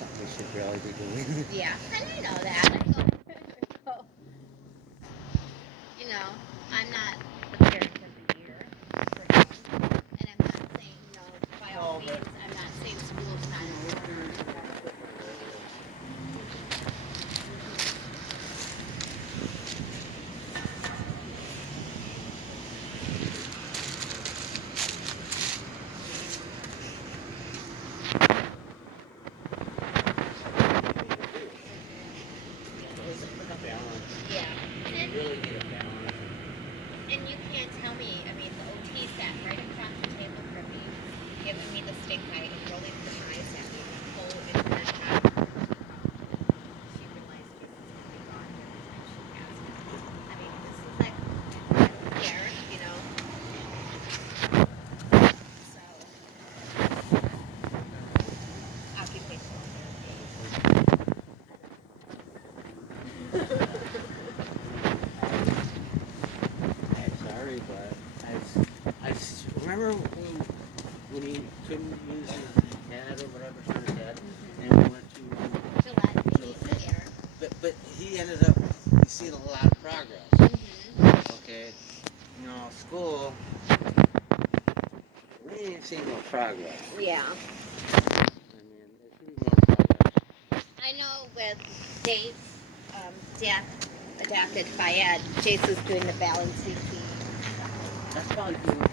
something we should really be doing. Yeah, and I know that. So, you know, I'm not the parent of the year for him, and I'm not saying, by all No, but means, I'm not saying school's not important. it's a balance. Yeah, and You really need a balance. and you can't tell me. I mean, the OT sat right across the table from me, giving me the stink eye and rolling her eyes at me the whole entire time. She realized Jesus would be gone every time she passed it. I mean, this is like, I don't care, So, occupational therapy. I'm sorry, but remember when he couldn't use his head or whatever for his head, and we went to Gillette, we need the hair. but he ended up seeing a lot of progress. Mm-hmm. Okay, school we ain't seen no progress. Yeah. I mean, there should be more progress. I know with Dave's dad adopted Fayed, Jason's doing the balancing beam. That's probably good.